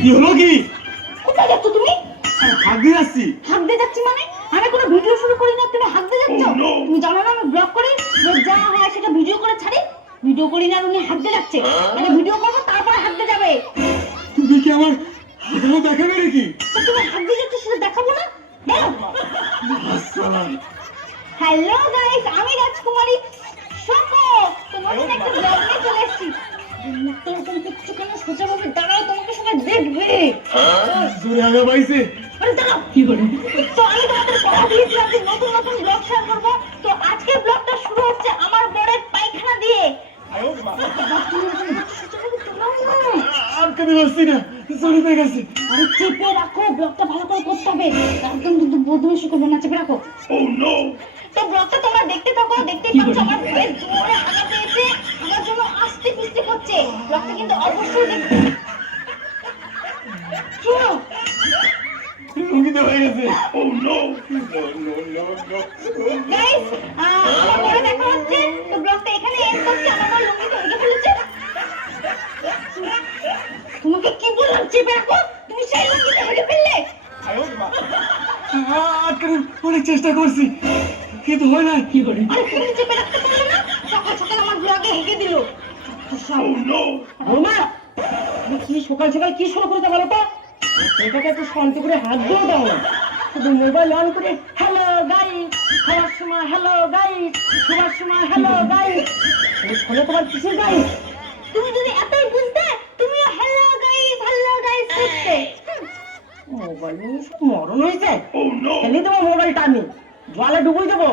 কি হলো কি? কোথায় যাচ্ছ তুমি? হাত দিয়ে যাচ্ছি। হাত দিয়ে যাচ্ছি মানে? আমি কোনো ভিডিও শুরু করি না, তুমি হাত দিয়ে যাচ্ছ? তুমি জানো না আমি ব্লগ করি, যা হয় সেটা ভিডিও করে ছাড়ি। ভিডিও করি না, উনি হাত দিয়ে যাচ্ছে। মানে ভিডিও করবো তারপরে হাত দিয়ে যাবে। তুমি কি আমার হাত দেখাবে নাকি? তো তুমি হাত দিয়ে যাচ্ছ সেটা দেখাবো না? হ্যালো গাইস, আমি রাজকুমারী শোকো। তো নতুন একটা ব্লগ নিয়ে চলে এসেছি। তোরকম কিচ্ছু কেন, সোজাভাবে দাঁড়াও, তোমাকে সবাই দেখবে। জোরে আগা পাইছে। আরে দাঁড়াও, কি বলে? তো আমি তোমাদের কথা দিয়েছিলাম যে নতুন নতুন ব্লগ শেয়ার করবো। তো আজকের ব্লগটা শুরু হচ্ছে আমার বরের পায়খানা দিয়ে। আটকাতে পারছি না, জোরে পেয়ে গেছে। আরে চেপে রাখো, ব্লগটা ভালো করে করতে হবে, একদম কিন্তু বদমাইশি করবে না, চেপে রাখো। তো ব্লগটা তোমরা দেখতে থাকো, দেখতেই পাচ্ছ আমার বরের জোরে হাগা পেয়েছে, হাগার জন্য আস্তে পিস্তে করছে। ব্লগটা কিন্তু অবশ্যই দেখতে। চলো রুগীতে হয়ে গেছে। গাইস, আমার বরে দেখা হচ্ছে। তো ব্লগটা এখানে এন্ড করছি। আমার বর লুঙ্গিতে হেগে ফেলেছে। তোমাকে কি বললাম চেপে রাখো, তুমি সেই লুঙ্গিতে হেগে ফেললে। আটকানোর অনেক চেষ্টা করছি, কিন্তু হয় না। কি করে? আরে তুমি চেপে রাখতে পারলে না? সকাল সকাল আমার ব্লগে হেগে দিল। বৌমা, তুমি কি সকাল সকাল কি শুরু করেছো বলো তো? এটাকে একটু শান্তি করে হাত দিয়েও দাও না, শুধু মোবাইল অন করে হ্যালো গাইস, খাওয়ার সময় হ্যালো গাইস, শোবার সময় হ্যালো গাইস। ফোনে তোমার কিসের গাইস? তুমি যদি এতই বুঝতে, তুমিও হ্যালো গাইস করতে। মোবাইল নিয়ে সব মরণ হয়েছে। ফেলে দেবো মোবাইলটা, আমি জলে ডুবুই দেবো।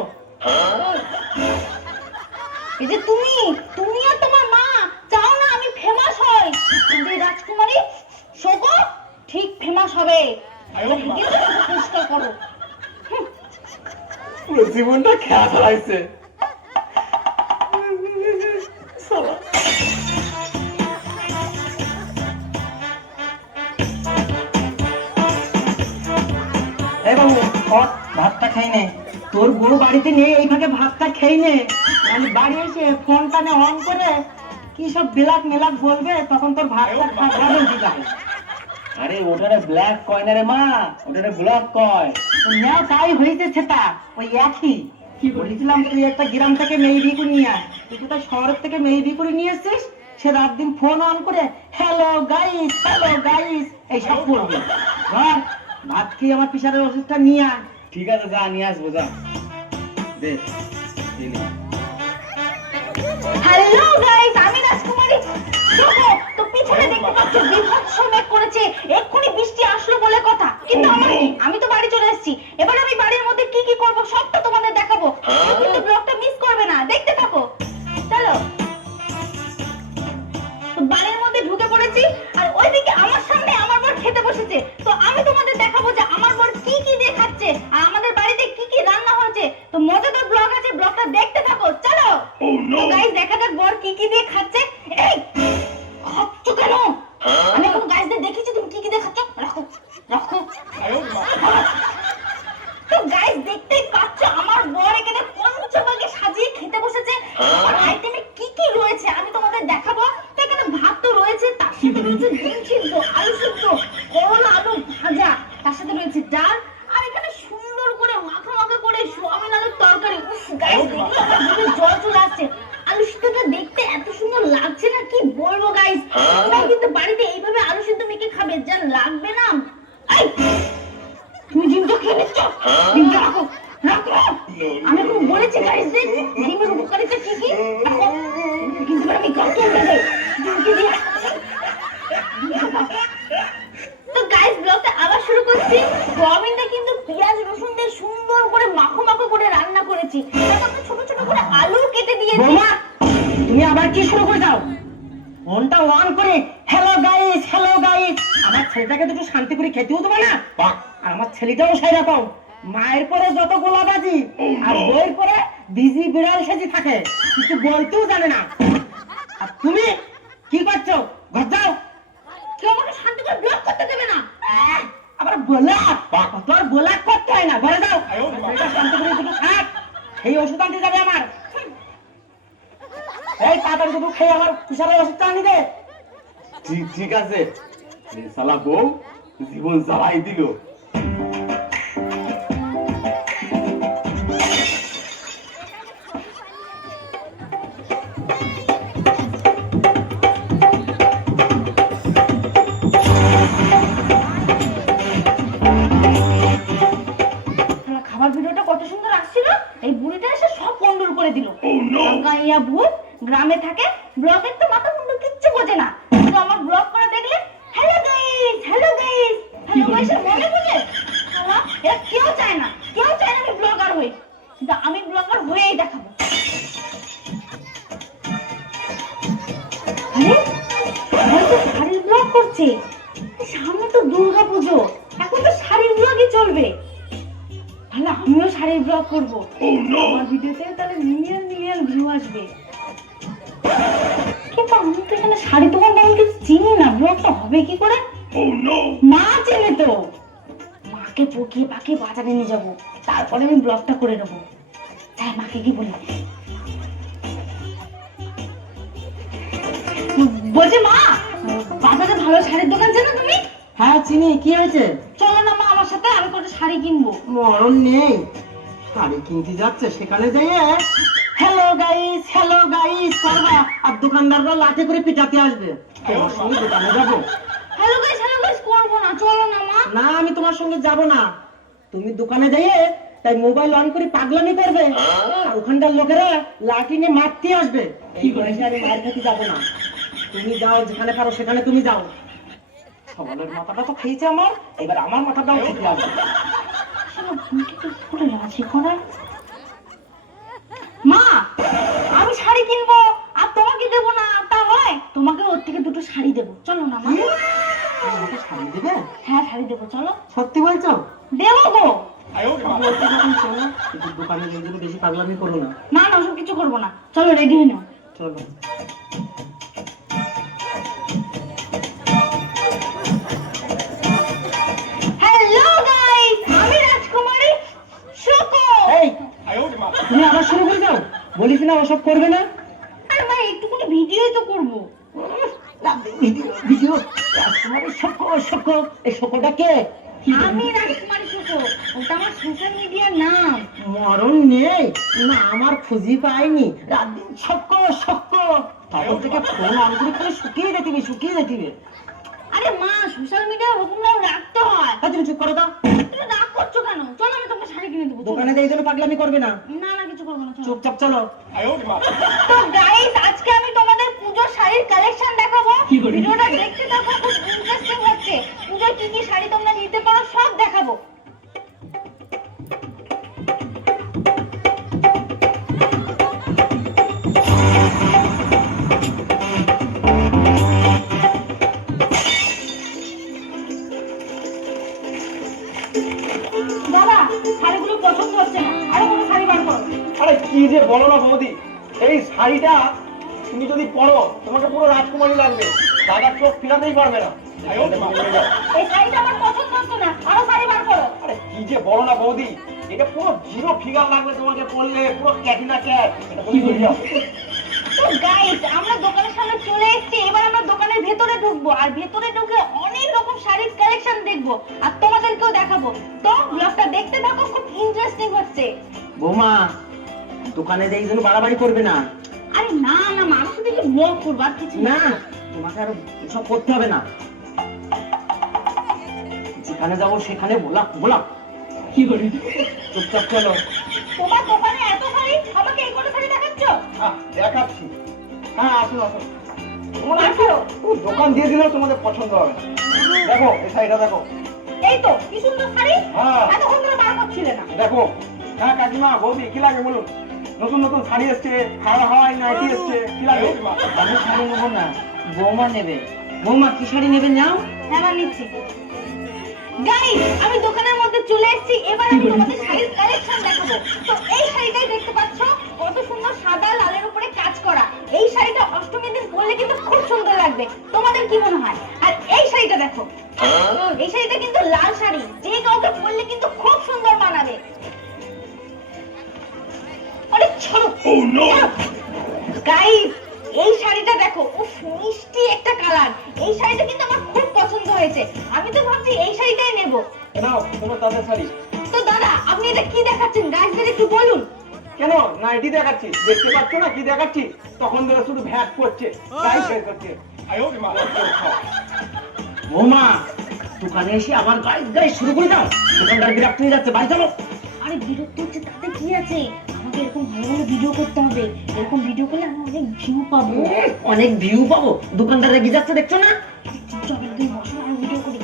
এই যে তুমি আর তোমার মা চাও না আমি ফেমাস হই, কিন্তু এই রাজকুমারী শোকো ঠিক ফেমাস হবে। ভিডিও পরিষ্কার করো। পুরো জীবনটা খেলা চালাইছে। এই বাবু, ভাতটা খাই নে। তোর বউ বাড়িতে নেই, এই ফাঁকে ভাতটা খেয়ে নে। মানে বাড়ি এসে ফোনটা অন করে কি সব বিলাক মেলাক বলবে, তখন তোর ভাতটা খাওয়া ঠিক আছে। আরে ওটারে ব্ল্যাক কয় না রে মা, ওটারে ব্লক কয়। না তাই হয়েছে সেটা, ওই একই। কি বলেছিলাম, তুই একটা গ্রাম থেকে মেয়ে বিয়ে করে নিয়ে আয়। তুই কোথায় শহরের থেকে মেয়ে বিয়ে করে নিয়ে এসছিস, সে রাত দিন ফোন অন করে হ্যালো গাইস এইসব করবে। ধর ভাত খেয়ে আমার প্রেশারের ওষুধটা নিয়ে আয়। ঠিক আছে, যা নিয়ে আসবো, যা দে। হ্যালো গাইস, আমি রাজকুমারী শোকো। তো পিছনে দেখতে পাচ্ছ বিভৎস মেঘ করেছে, এক্ষুনি বৃষ্টি আসলো বলে কথা। কিন্তু আমার কি, আমি তো বাড়ি চলে এসেছি। এবার আমি বাড়ির মধ্যে কি কি করব সবটা তোমাদের দেখাবো। কেউ কিন্তু ব্লগটা মিস করবে না, দেখতে থাকো। চলো। তো বাড়ির মধ্যে ঢুকে পড়েছি, আর ওইদিকে আমার সামনে আমার বর খেতে বসেছে। তো আমি তোমাদের দেখাবো যে আমার বর কি কি দিয়ে খাচ্ছে, আর আমাদের বাড়িতে কি কি রান্না হয়েছে। তো মজাদার ব্লগ আছে, ব্লগটা দেখতে থাকো, চলো। তো গাইস দেখা যাক বর কি কি দিয়ে খাচ্ছে। এই খাচ্ছ কেন? আমি এখন গাইসদের দেখেছি তুমি কি কি দিয়ে খাচ্ছ। রাখো রাখো। তো গাইস দেখতেই পাচ্ছ আমার বর এখানে পঞ্চভাগে সাজিয়ে খেতে বসেছে। আমার আইটেমে কি কি রয়েছে আমি তোমাদের দেখাবো। তো এখানে ভাত তো রয়েছে, তার সাথে রয়েছে ডিম সিদ্ধ, আলু সিদ্ধ, করলা আলু ভাজা, তার সাথে রয়েছে ডাল, আর এখানে সুন্দর করে মাখা মাখা করে সোয়াবিন আলুর তরকারি। উফ গাইস দেখলে আমার জিভে জল চলে আসছে। আলু সিদ্ধটা দেখতে এত সুন্দর লাগছে না, কি বলবো গাইস। তোমরাও কিন্তু বাড়িতে এইভাবে আলু সিদ্ধ মেখে খাবে, যা লাগবে না। এই তুমি ডিমটা খেয়ে নিচ্ছ, ডিমটা রাখো রাখো। আমি এখন বলেছি গাইসদের ডিমের উপকারিতা কি কি রাখো, কিন্তু আমি কত দেবো ডিমকে দিয়ে। তো গাইস ব্লগটা আবার শুরু করছি। সোয়াবিনটা কিন্তু পেঁয়াজ রসুন দিয়ে সুন্দর করে মাখো মাখো করে রান্না করেছি, তারপর ছোট ছোট করে আলু কেটে দিয়েছি। বৌমা, তুমি আবার কি শুরু করে দাও? ফোনটা অন করে হ্যালো গাইস আমার ছেলেটাকে দুটো শান্তি করে খেতেও দেবো না। আর আমার ছেলেটাও সেই রকম, মায়ের পরে যত গোলাবাজি আর বইয়ের পরে বিজি বিড়াল সেজি থাকে, কিছু বলতেও জানে না। আর তুমি কি করছো? ঘর যাও। কেউ আমাকে শান্তি করে ব্লগ করতে দেবে না। আবার বলা, তোর বলা করতে হয় না, ঘরে যাও। ছেলেটা শান্তি করে দুটো খাক, সেই ওষুধ আনতে যাবে আমার। এই তাড়াতাড়ি দুটো খেয়ে আমার প্রেশারের ওষুধটা আনি দে। ঠিক আছে। এই শালা বউ জীবন জ্বালাই দিল। খাবার ভিডিওটা কত সুন্দর আসছিল, এই বুড়িটা এসে সব গন্ডগোল করে দিল। গাইয়া ভূত গ্রামে থাকে, ব্লগের তো মাথা মুন্ডু কিচ্ছু বোঝে না। তো আমার ব্লগ করে দেখলে hello guys hello guys hello guys মনে বোঝে শালা, এরা কেউ চায় না আমি ব্লগার হই, কিন্তু আমি ব্লগার হয়েই দেখাবো। আরে হয়তো শাড়ির ব্লগ করছে, সামনে তো দুর্গা পুজো, এখন তো শাড়ির ব্লগই চলবে। তাহলে আমিও শাড়ির ব্লগ করবো। আমার ভিডিওতে তাহলে মিলিয়ন ভিউ আসবে। কিন্তু আমি তো এখানে শাড়ি দোকান তেমন কিছু চিনি না, ব্লগটা হবে কি করে? মা চেনে তো, মাকে পকিয়ে পাকিয়ে বাজারে নিয়ে যাবো, তারপরে আমি ব্লগটা করে নেবো। তাই মাকে কি বলি, বলছে মা বাজারে ভালো শাড়ির দোকান চেনো তুমি? হ্যাঁ চিনি, কি হয়েছে? চলো না মা আমার সাথে, আমি কত শাড়ি কিনবো। মরণ নেই, শাড়ি কিনতে যাচ্ছে, সেখানে যাইয়ে হ্যালো গাইস করবা, আর দোকানদাররা লাঠি করে পিটাতে আসবে। তোমার সঙ্গে দোকানে যাবো? হ্যালো গাইস করবো না, চলো না মা। না, আমি তোমার সঙ্গে যাব না। তুমি দোকানে যাইয়ে তাই মোবাইল অন করে পাগলামি করবে, আর ওখানকার লোকেরা লাঠি নিয়ে মারতে আসবে। এই বয়সে আমি মার খেতে যাবো না। তুমি যাও, যেখানে পারো সেখানে তুমি যাও। সবলের মাথাটা তো খেয়েছে আমার, এবার আমার মাথাটাও খেতে আসবে। রাজি করার মা, আমি শাড়ি কিনবো আর তোমাকে দেবো না, তা হয়? তোমাকে ওর থেকে দুটো শাড়ি দেবো, চলো না মা। আমাকে শাড়ি দেবে? হ্যাঁ শাড়ি দেবো, চলো। সত্যি বলছো? দেবো গো। বলতে যখন চলো, কিন্তু দোকানে গিয়ে যেন বেশি পাগলামি করো না। না ওসব কিছু করবো না, চলো রেডি হয়ে নাও। চলো। হ্যালো গাইস, আমি রাজকুমারী শুকো। এই, তুমি আবার শুরু করে দাও। বলিস না ওসব করবে না। আরে ভাই একটুখানি ভিডিওই তো করবো। ভিডিও রাজকুমারী শোকো, এই শোকোটা কে? আমি রাজকুমারী শুকো, ওটা আমার সোশ্যাল মিডিয়ার নাম। মরণ নেই না, আমার খুঁজি পাইনি। রাত দিন শোকো, তখন থেকে ফোন অন করে করে শুকিয়ে যেতিবে। আরে মা, সোশ্যাল মিডিয়ার ওরকম নাম রাখতে হয়। তুমি চুপ করে দাও। তুমি রাগ করছো কেন? চলো আমি তোমাকে শাড়ি কিনে দেবো। দোকানে যাই জন্য পাগলামি করবে না। না কিছু করবো না, চলো। চুপচাপ চলো। তো গাইস, আজকে আমি তোমাদের পুজোর শাড়ির কালেকশন দেখাবো। ভিডিওটা দেখতে থাকো, খুব ইন্টারেস্টিং হচ্ছে। পুজোর কি কি শাড়ি তোমরা নিতে পারো সব দেখাবো। দাদা, শাড়িগুলো পছন্দ হচ্ছে না, আরো কোনো শাড়ি বার করো। আরে কি যে বলো না বৌদি, এই শাড়িটা তুমি যদি পরো তোমাকে পুরো রাজকুমারী লাগবে, দাদার চোখ ফিরাতেই পারবে না। এই শাড়িটা আমার পছন্দ হচ্ছে না, আরো শাড়ি বার করো। আরে কি যে বলো না বৌদি, এটা পুরো জিরো ফিগার লাগবে তোমাকে পরলে, পুরো ক্যাটিনা ক্যাট। এটা তুমি বুঝে যাও। তো গাইস, আমরা দোকানের সামনে চলে এসেছি, এবার আমরা দোকানের ভেতরে ঢুকবো, আর ভেতরে ঢুকে অনেক রকম শাড়ির কালেকশন দেখবো আর তোমাদেরকেও দেখাবো। তো ব্লগটা দেখতে থাকো, খুব ইন্টারেস্টিং হচ্ছে। বৌমা, দোকানে যাই জন্য বাড়াবাড়ি করবে না। আরে না মা, আমি শুধু ব্লগ করবো আর কিছু না, তোমাকে আর এসব করতে হবে না। যেখানে যাবো সেখানে বলা কি করি। চুপচাপ চলো। তোমার দোকানে এত শাড়ি, আমাকে এই কটা শাড়ি দেখাচ্ছ? দেখাচ্ছি। হ্যাঁ আসুন। আসো। দোকান দিয়ে দিলেও তোমাদের পছন্দ হবে না। দেখো এই শাড়িটা দেখো। এই তো কি সুন্দর শাড়ি, হ্যাঁ। এতক্ষণ ধরে বার করছিলে না। দেখো। হ্যাঁ কাকিমা, বৌদি কি লাগে বলুন? নতুন শাড়ি এসছে, হাওয়াই নাইটি এসছে, কি লাগে? আমি শাড়ি নেবো না, বৌমা নেবে। বৌমা কি শাড়ি নেবে নাও। হ্যাঁ নিচ্ছি। গাইস, আমি দোকানের মধ্যে চলে এসেছি, এবার আমি তোমাদের শাড়ির কালেকশন দেখাবো। তো এই শাড়িটাই দেখতে পাচ্ছ, কত সুন্দর সাদা লালের উপরে কাজ করা। এই শাড়িটা অষ্টমীর দিন পরলে কিন্তু খুব সুন্দর লাগবে, তোমাদের কি মনে হয়? আর এই শাড়িটা দেখো, এই শাড়িটা কিন্তু লাল শাড়ি, যে কাউকে পরলে কিন্তু খুব সুন্দর মানাবে। অনেক ছোট। গাইস, এই শাড়িটা দেখো, উফ মিষ্টি একটা কালার। এই শাড়িটা কিন্তু আমার খুব পছন্দ হয়েছে। হয়েছে। আমি তো ভাবছি এই শাড়িটাই নেব। নাও তোমার দাদার শাড়ি। তো দাদা আপনি এটা কি দেখাচ্ছেন, গাইজদের একটু বলুন। কেন নাইটি দেখাচ্ছি, দেখতে পাচ্ছ না কি দেখাচ্ছি? তখন ধরে শুধু ভ্যাট করছে, গাইস বের করছে। বৌমা, দোকানে এসে আবার গাইস গাইস শুরু করে দাও, দোকানদার বিরক্ত হয়ে যাচ্ছে, বাড়ি চলো। আরে বিরক্ত হচ্ছে তাতে কি আছে, আমাকে এরকম ভালো ভালো ভিডিও করতে হবে। এরকম ভিডিও করলে আমি অনেক ভিউ পাবো। অনেক ভিউ পাবো, দোকানদার রেগে যাচ্ছে দেখছো না? চুপচাপ একদম বসো আর ভিডিও করি।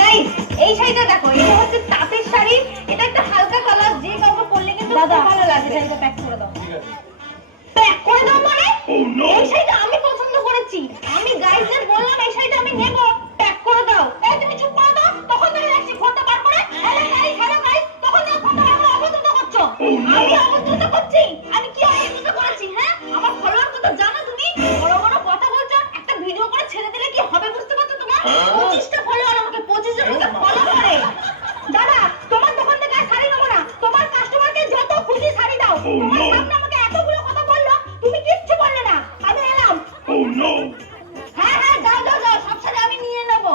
গাইস এই শাড়িটা দেখো, এটা হচ্ছে তাঁতের শাড়ি। এটা একটা হালকা কালার, যে কাউকে পরলে কিন্তু খুব ভালো লাগে। শাড়িটা প্যাক করে দাও। প্যাক করে দাও মানে? এই শাড়িটা আমি পছন্দ করেছি, আমি গাইজদের বললাম এই শাড়িটা আমি নেব, প্যাক করে দাও। এই তুমি চুপ করে দাও, তখন ধরে যাচ্ছি ফোনটা বার করে। হ্যালো গাইস, তখন না ফোনটা বার করে অভদ্রতা করছো। আমি অভদ্রতা করছি? আমি কি অভদ্রতা করেছি? হ্যাঁ, আমার ফলোয়ার তো জানো তুমি, বড় বড় কথা বলছো। একটা ভিডিও করে ছেড়ে দিলে কি হবে বুঝতে পারছো তোমার? 25টা ফলোয়ার, আমাকে 25 জন আমাকে ফলো করে। দাদা তোমার দোকান থেকে আর শাড়ি নেবো না, তোমার কাস্টমারকে যত খুশি শাড়ি দাও। তোমার সামনে আমাকে এতগুলো কথা বললো, তুমি কিচ্ছু বললে না, আমি এলাম। হ্যাঁ হ্যাঁ, যাও যাও যাও, সব শাড়ি আমি নিয়ে নেবো।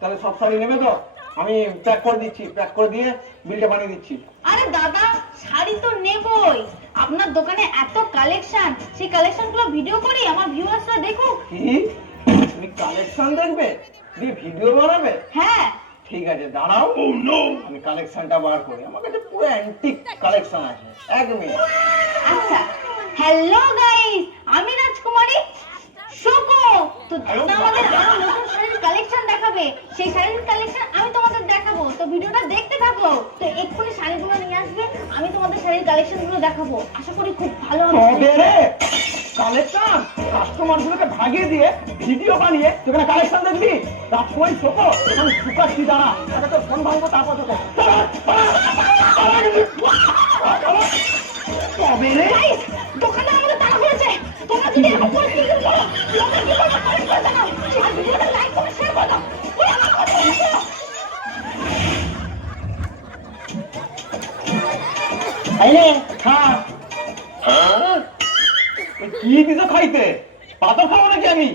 তাহলে সব শাড়ি নেবে তো? আমি প্যাক করে দিচ্ছি, প্যাক করে দিয়ে বিলটা বানিয়ে দিচ্ছি। আরে দাদা শাড়ি তো নেবই, আপনার দোকানে এত কালেকশন, সেই কালেকশনগুলো ভিডিও করি, আমার ভিউয়ার্সরা দেখুক। কি তুমি কালেকশন দেখবে দিয়ে ভিডিও বানাবে? হ্যাঁ ঠিক আছে দাঁড়াও, আমি কালেকশনটা বার করি। আমার কাছে পুরো অ্যান্টিক কালেকশন আছে, 1 মিনিট। আচ্ছা, হ্যালো গাইস, আমি রাজকুমারী শোকো। তো দাদা আমাদের আরো নতুন শাড়ির কালেকশন দেখাবে, সেই শাড়ির কালেকশন আমি তোমাদের দেখাবো, তো ভিডিওটা দেখতে থাকো। তো এক্ষুনি শাড়িগুলো নিয়ে আসবে, আমি তোমাদের শাড়ির কালেকশনগুলো দেখাবো, আশা করি খুব ভালো হবে। তবে রে কালেকশন, কাস্টমারগুলোকে ভাগিয়ে দিয়ে ভিডিও বানিয়ে যেখানে কালেকশন দেখবি, রাজকুমারী শোকো এখানে শুকাচ্ছি, দাঁড়া আগে তো ফোন ভাঙবো তারপর তোকে। তবে রে গাইস, দোকানে আমাদের তাড়া করেছে, তোমরা যদি এরকম পরিস্থিতি করো, লোকে কি করবে কমেন্ট করে জানাও, আর ভিডিওটা লাইক করে শেয়ার করে দাও। ওরে আমার কথা শোনো। আইলে হ্যাঁ, কি দিছো খাইতে? পাতা খাবো নাকি আমি?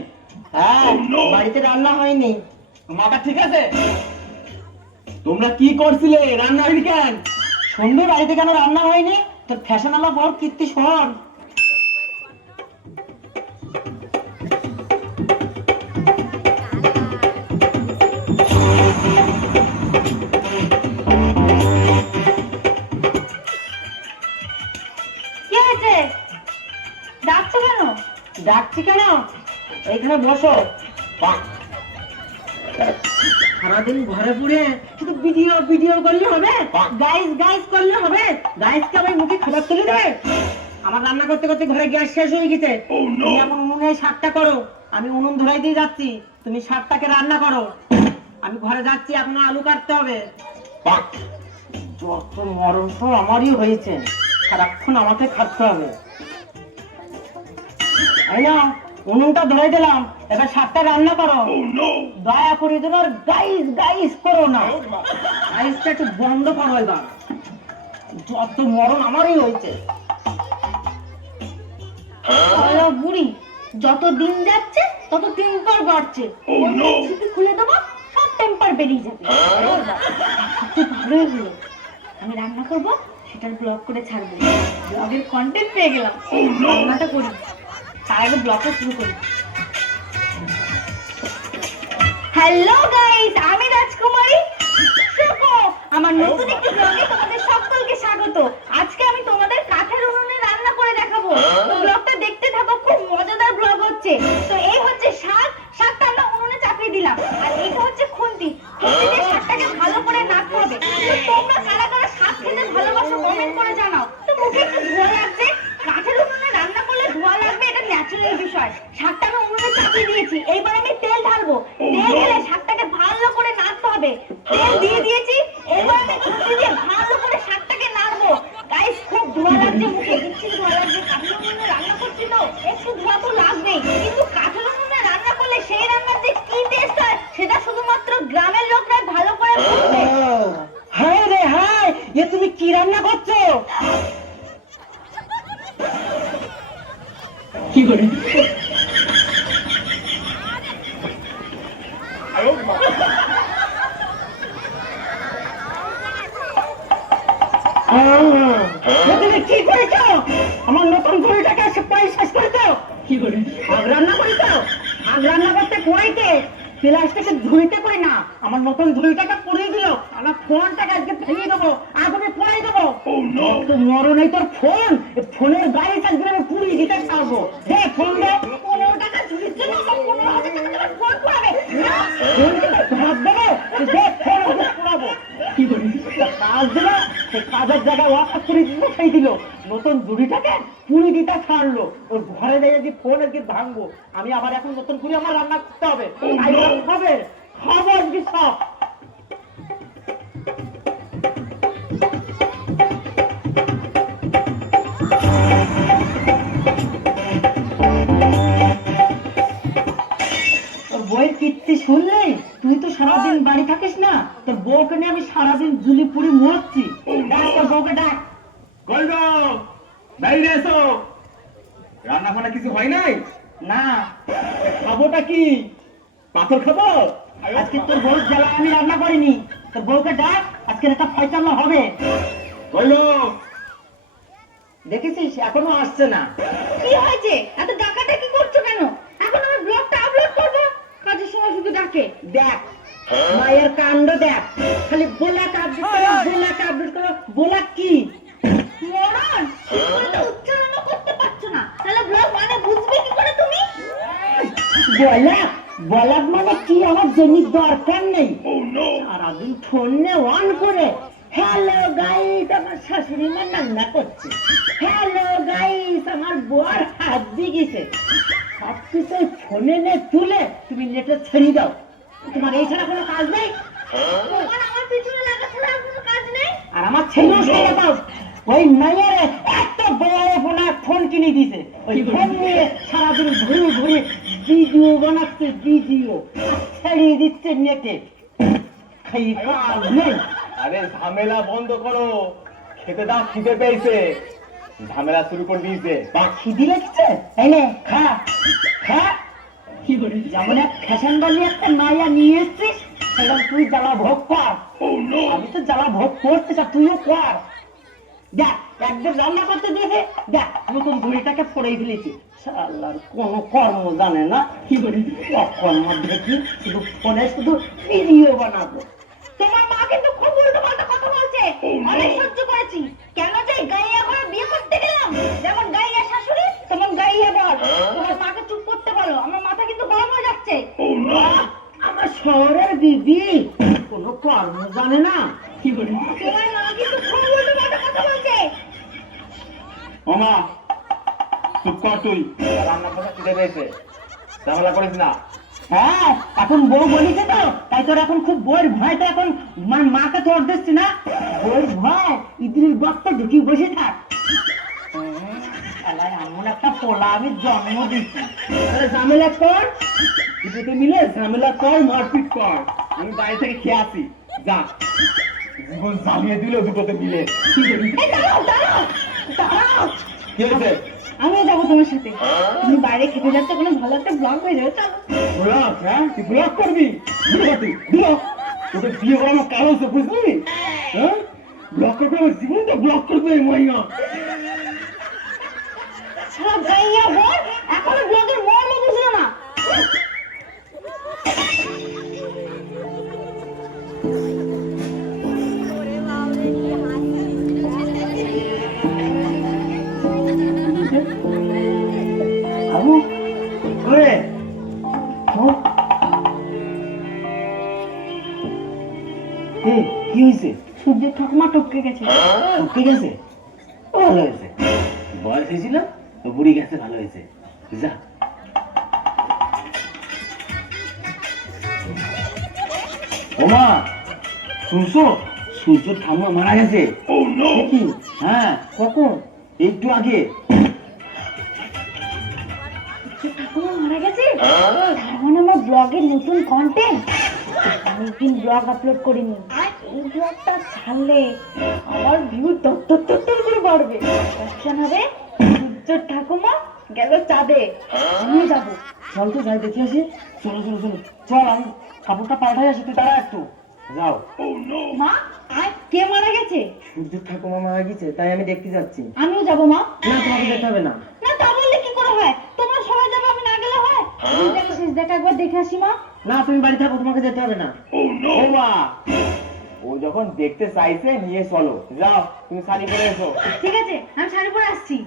হ্যাঁ বাড়িতে রান্না হয়নি। মাথা ঠিক আছে? তোমরা কি করছিলে, রান্না হয়নি কেন? শুনবি বাড়িতে কেন রান্না হয়নি? তোর ফ্যাশন আলা বড় কীর্তি শোন। কি হয়েছে, ডাকছো কেন? ডাকছি কেন? এইখানে বসো। সারাদিন ঘরে পড়ে শুধু ভিডিও ভিডিও করলে হবে? গাইস গাইস করলে হবে? গাইসকে আমি মুখে খাবার তুলে দেবে? আমার রান্না করতে করতে ঘরে গ্যাস শেষ হয়ে গেছে। তুমি এখন উনুনে শাকটা করো, আমি উনুন ধরাই দিয়ে যাচ্ছি, তুমি শাকটাকে রান্না করো। আমি ঘরে যাচ্ছি, এখন আলু কাটতে হবে। যত মরণ তো আমারই হয়েছে, সারাক্ষণ আমাকে খাটতে হবে। এই না উনুনটা ধরে দিলাম, এবার শাকটা রান্না করো। দয়া করে যেন আর গাইস গাইস করো না, গাইসটা একটু বন্ধ করো এবার, যত মরণ আমারই হয়েছে। বুড়ি যত দিন যাচ্ছে তত টেম্পার বাড়ছে, খুলে দেবো সব টেম্পার বেরিয়ে যাবে। খুব ভালোই হলো, আমি রান্না করবো, সেটার ব্লগ করে ছাড়বো, ব্লগের কন্টেন্ট পেয়ে গেলাম। রান্নাটা করি, তার আগে ব্লগটা শুরু করি। হ্যালো গাইস, আমি রাজকুমারী শোকো, আমার নতুন একটি ব্লগে তোমাদের সকলকে স্বাগত। আজকে আমি তোমাদের কাঠের উনুনে রান্না করে দেখাবো, তো ব্লগটা দেখতে থাকো, খুব মজাদার ব্লগ হচ্ছে। তো এই হচ্ছে শাক, শাকটা আমরা উনুনে চাপিয়ে দিলাম, আর এইটা হচ্ছে খুন্তি, খুন্তিতে শাকটাকে ভালো করে নাড়তে হবে। তো তোমরা কারা কারা শাক খেতে ভালোবাসো কমেন্ট করে জানাও। তো মুখে একটু ধোয়া লাগছে, কাঠের উনুনে রান্না করলে ধোয়া লাগবে, এটা ন্যাচারাল বিষয়। শাকটা আমি উনুনে চাপিয়ে দিয়েছি, এইবার আমি তেল ঢালবো, তেল ঢেলে শাকটাকে ভালো করে নাড়তে হবে। তেল দিয়ে দিয়েছি, এবার আমি খুন্তি দিয়ে ভালো করে শাকটাকে নাড়বো। গাইস খুব ধোয়া লাগছে, মুখে বিচ্ছিরি ধোয়া লাগছে, কাঠের উনুনে রান্না করছি তো একটু ধোয়া তো লাগবেই, কিন্তু কাঠের উনুনে রান্না করলে সেই রান্নার যে কি টেস্ট হয় সেটা শুধুমাত্র গ্রামের লোকরাই ভালো করে বুঝবে। হায় রে হায়, এ তুমি কি রান্না করছো? কি করে তুমি কি করেছো? আমার নতুন ঘড়িটাকে প্রায় শেষ করেছো। কি করে? আগ রান্না করেছো? আগ রান্না করতে কুয়াইতে প্লাস্টিকের ঝুড়িতে করি না, আমার নতুন ঝুড়িটাকে পুড়িয়ে দিল। আমার ফোনটাকে আজকে ভেঙে দেবো, আগুনে পোড়াই দেবো। তো মরণ এই তোর ফোন, ফোনের গাড়ি আজকে আমি পুড়িয়ে দিতে ছাড়বো। দে ফোন দে। 15 টাকা ঝুড়ির জন্য আমার 15,000 টাকা দিয়ে আমার ফোন পোড়াবে। না, ফোনকে তো ধর দেবো, দে ফোন ওকে পোড়াবো। কি করে? কাজ দিল, সে কাজের জায়গায় ওয়াকা পুড়ি দিতে সেই দিল, নতুন ঝুড়িটাকে পুড়ি দিতে ছাড়লো। ওর ঘরে দিয়ে যে ফোন আজকে ভাঙবো, আমি আবার এখন নতুন করে আমার রান্না করতে হবে। হবে খাবো আজকে সব। তোর বইয়ের কীর্তি শুনলে? তুই তো সারাদিন বাড়ি থাকিস না, তোর বউকে নিয়ে আমি সারাদিন জুলি পুরি মরছি। ডাক তোর বউকে ডাক। গল্প বাইরে এসো। রান্না ফান্না কিছু হয় নাই? না, খাবোটা কি? পাথর খাবো? আজকে তোর বউর জ্বালায় আমি রান্না করিনি। তোর বউকে ডাক, আজকে একটা ফয়সালা হবে। গল্প দেখেছিস এখনো আসছে না। কি হয়েছে? এত ডাকাটা কি করছো কেন? এখন আমার ব্লগটা আপলোড করবো, কাজের সময় শুধু ডাকে। দেখ মায়ের কাণ্ড দেখ, খালি বোলাক আপডেট করো, বোলাক আপডেট করো। বোলাক কি? মরণ, ঠিক করে তো উচ্চারণও করতে পারছো না, তাহলে ব্লগ মানে বুঝবে কি করে তুমি? বলাক বলাক মানে কি আমার জেনির দরকার নেই। সারাদিন ফোনে অন করে হ্যালো গাইস, আমার শাশুড়ি মা রান্না করছে, হ্যালো গাইস আমার বর হাত দিয়ে গেছে। সবকিছু ফোনে নে তুলে তুমি নেটে ছেড়ে দাও। তোমার এই ছাড়া কোনো কাজ নেই? তোমার আমার পিছনে লাগা ছাড়া আর কোনো কাজ নেই? আর আমার ছেলেও সেটা দাও। ওই মেয়ের এত বড় ফোন কিনে দিছে, ওই ফোন নিয়ে সারাদিন ঘুরে ঘুরে ভিডিও বানাচ্ছে, ভিডিও ছেড়িয়ে দিচ্ছে নেটে। খাই কাজ নেই। আরে ঝামেলা বন্ধ করো, খেতে দাও, খিদে পেয়েছে। ঝামেলা শুরু করে দিয়েছে। খিদি লাগছে, তাই না? খা খা। কি করে? যেমন এক ফ্যাশন বালি একটা মায়া নিয়ে এসছিস, সেরকম তুই জ্বালা ভোগ কর। আমি তো জ্বালা ভোগ করতে চাই, তুইও কর। দেখ একদম রান্না করতে দিয়েছে, দেখ নতুন ঘড়িটাকে পড়েই ফেলেছি। শালার কোনো কর্ম জানে না। কি করে? কর্ম দেখি শুধু ফোনে শুধু ভিডিও বানাবো। তোমার মা কিন্তু খুব উল্টো পাল্টা কথা বলছে, অনেক সহ্য করেছি। কেন যে গাইয়া ঘরে বিয়ে করতে গেলাম, যেমন গাইয়া শাশুড়ি তেমন গাইয়া বর। তোমার মাকে চুপ করতে বলো, আমার মাথা কিন্তু গরম হয়ে যাচ্ছে। আমার শহরের দিদি কোনো কর্ম জানে না। কি করে? তোমার মা কিন্তু খুব উল্টো পাল্টা কথা বলছে। ওমা চুপ কর তুই। রান্না ফান্না খিদে পেয়েছে, ঝামেলা করিস না। হ্যাঁ এখন বউ বলিছে তো, তাই তোর এখন খুব বউয়ের ভয়। তো এখন মাকে তোর দিচ্ছি না, বউয়ের ভয় ইদ্রির বক্তা ঢুকি বসে থাক। শালায় এমন একটা পোলা আমি জন্ম দিচ্ছি। ঝামেলা কর, দুটোতে মিলে ঝামেলা কর, মারপিট কর। আমি বাড়ি থেকে খেয়ে আসি, যা। জীবন জ্বালিয়ে দিল দুটোতে মিলে। এই দাঁড়াও দাঁড়াও দাঁড়াও, কি হয়েছে? আমিও যাবো তোমার সাথে। তুমি বাইরে খেতে যাচ্ছে, কোনো ভালো একটা ব্লগ হয়ে যাবে, চলো। ব্লক? হ্যাঁ তুই ব্লক করবি? ব্লক তোকে বিয়ে করা আমার কারণ হচ্ছে, বুঝলি? হ্যাঁ ব্লক করবে, আমার জীবনটা ব্লক করবে এই মহিলা। শালা গাইয়া বর এখনো ব্লগের মর্ম বুঝলো না। আবু ওরে কি হয়েছে? সূর্যের ঠাকুমা টপকে গেছে। টপকে গেছে? ভালো হয়েছে, বয়স হয়েছিল তো বুড়ি গেছে, ভালো হয়েছে। যা ওমা শুনছো, সূর্য ঠাকুমা মারা গেছে। কি? হ্যাঁ কখন? একটু আগে। ঠাকুমা মারা গেছে, তার মানে আমার ব্লগের নতুন কন্টেন্ট। অনেকদিন ব্লগ আপলোড করিনি, আর এই ব্লগটা ছাড়লে আমার ভিউ তত্তর করে বাড়বে। ক্যাপশন হবে সূর্যের ঠাকুমা গেল চাঁদে, আমি যাবো। চল তো যাই দেখে আসি। চলো চলো চলো চল, আমি কাপড়টা পাল্টাই আসি, তুই দাঁড়া একটু। যাও। মা কে মারা গেছে? সূর্যের ঠাকুমা মারা গেছে, তাই আমি দেখতে যাচ্ছি। আমিও যাবো মা। না, তোমাকে যেতে হবে না। না তা বললে কি করে হয়? তোমরা সবাই যাবে, আমি না গেলে হয়? আমি শেষ দেখা একবার দেখে আসি মা। না, তুমি বাড়ি থাকো, তোমাকে যেতে হবে না। ও মা, ও যখন দেখতে চাইছে নিয়ে চলো। যাও, তুমি শাড়ি পরে এসো। ঠিক আছে, আমি শাড়ি পরে আসছি।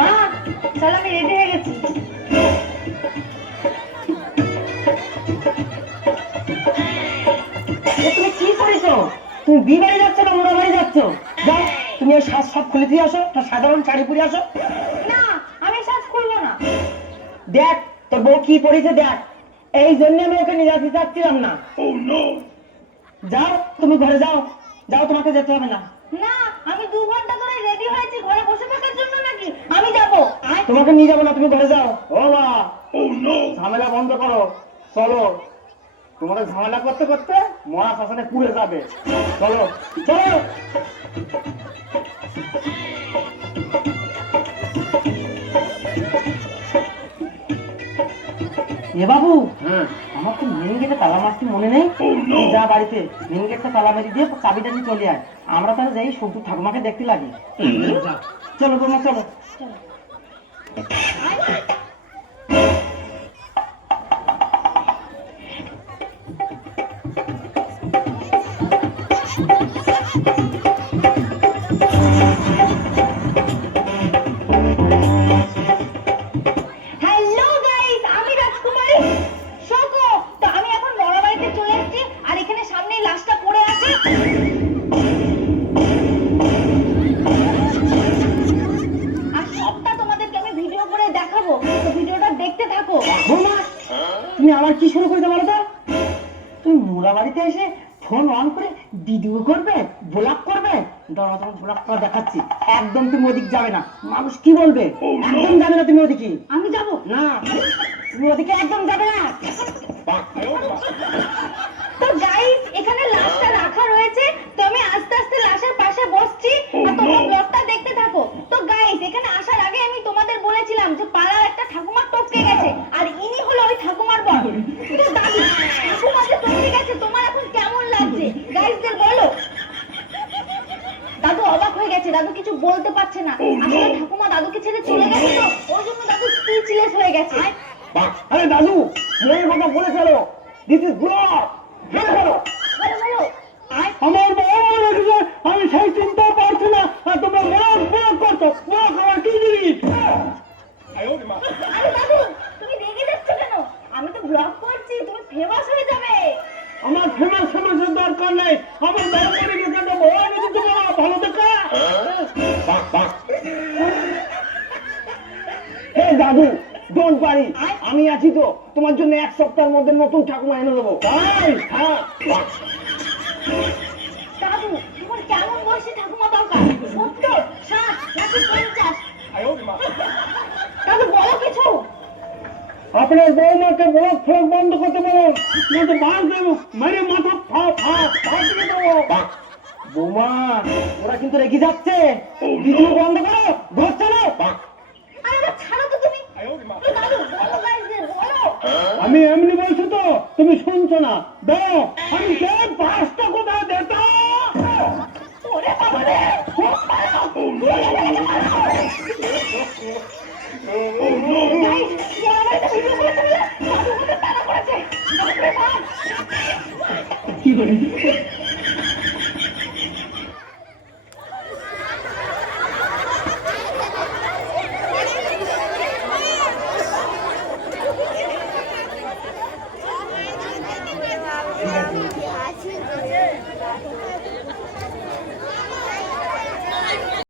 মা চল, আমি রেডি হয়ে গেছি। তুমি কি করেছো? তুমি বিয়ে বাড়ি যাচ্ছ না মোড়া বাড়ি যাচ্ছ? যাও, তুমি ওই সাজ সব খুলে দিয়ে আসো, একটা সাধারণ শাড়ি পরে আসো। না, আমি সাজ খুলবো না। দেখ তোর বউ কি পরেছে দেখ, এই জন্য আমি ওকে নিয়ে যেতে চাচ্ছিলাম না। যাও, তুমি ঘরে যাও। যাও, তোমাকে যেতে হবে না। না, আমি 2 ঘন্টা ধরে রেডি হয়েছি, ঘরে বসে থাকার জন্য নাকি? আমি যাবো। তোমাকে নিয়ে যাবো না, তুমি ঘরে যাও। ও মা, ঝামেলা বন্ধ করো, চলো। তোমাদের ঝামেলা করতে করতে মহা শ্মশানে পুড়ে যাবে। চলো চলো। এ বাবু, হ্যাঁ, আমার তো মেন গেটে তালা মারতে মনে নেই। তুই যা বাড়িতে মেন গেটটা তালা মেরে দিয়ে চাবিটা নিয়ে চলে আয়। আমরা তাহলে যাই সবুজ ঠাকুমাকে দেখতে লাগি। যা। চলো বৌমা, চলো। হ্যালো গাইস, আমি রাজকুমারী শোকো। তো আমি এখন বড় বাড়িতে চলে এসেছি, আর এখানে সামনেই লাশটা পড়ে আছে। আর সবটা তোমাদেরকে আমি ভিডিও করে দেখাবো, তো ভিডিওটা দেখতে থাকো। বৌমা, তুমি আমার কি শুরু করতে বলো তো? তুমি মোড়া বাড়িতে এসে ফোন অন করে ভিডিও করবে, ব্লগ করবে? দাঁড়া, তোমার ব্লগ করা দেখাচ্ছি। একদম তুমি ওদিক যাবে না, মানুষ কি বলবে? একদম যাবে না তুমি ওদিকে। আমি যাবো না, তুমি ওদিকে একদম যাবে না। তো গাইস, এখানে লাশটা রাখা রয়েছে, তো আমি আস্তে আস্তে লাশের পাশে বসছি, আর তোমরা ব্লগটা দেখতে থাকো। তো গাইস, এখানে আসার আগে আমি তোমাদের বলেছিলাম যে পাড়ার একটা ঠাকুমা টপকে গেছে, আর ইনি হলো ওই ঠাকুমার বর। তো দাদু, ঠাকুমা যে টপকে গেছে, তোমার এখন কেমন লাগছে গাইসদের বলো। দাদু অবাক হয়ে গেছে, দাদু কিছু বলতে পারছে না। আসলে ঠাকুমা দাদুকে ছেড়ে চলে গেছে, তো ওই জন্য দাদু স্পিচলেস হয়ে গেছে। আরে দাদু, মেয়ের কথা বলে ফেলো। This is blog. বলে ফেলো। বলো বলো। আমার বউ মারা গেছে, আমি সেই চিন্তা পারছি না, আর তোমরা ব্লগ করছো। ব্লগ আমার কি জিনিস? আরে দাদু, তুমি রেগে যাচ্ছ কেন? আমি তো ব্লগ করছি, তুমি ফেমাস হয়ে যাবে। আমার ফেমাসের দরকার নেই। আমার বউ মরে গেছে, একটা বউ এনে দিতে পারো, ভালো দেখা। এই দাদু, ডোন্ট ওয়ারি, আমি আছি তো। তোমার জন্য 1 সপ্তাহের মধ্যে নতুন ঠাকুমা এনে দেবো। তাই? হ্যাঁ। দাদু, তোমার কেমন বয়সী ঠাকুমা দরকার? 70, 60 নাকি 50? দাদু বলো কিছু। আপনার বৌমাকে ব্লগ ফ্লগ বন্ধ করতে বলুন, নয়তো মার দেবো, মেরে মাথা ফাটিয়ে দেবো। বৌমা, ওরা কিন্তু রেগে যাচ্ছে। ভিডিও বন্ধ করো, ঘর চলো। আরে না, ছাড়ো তো তুমি। তো দাদু বলো গাইসদের, বলো। আমি এমনি বলছি তো, তুমি শুনছো না। দাও, আমি কেন 5টা কোথায় দেতা। ওরে বাবা রে, খুব ভালো। গাইস, যারা বাড়িতে ভিডিও করে ফেললে, দাদু আমাদের তাড়া করেছে। বাপরে বাপ। কি করে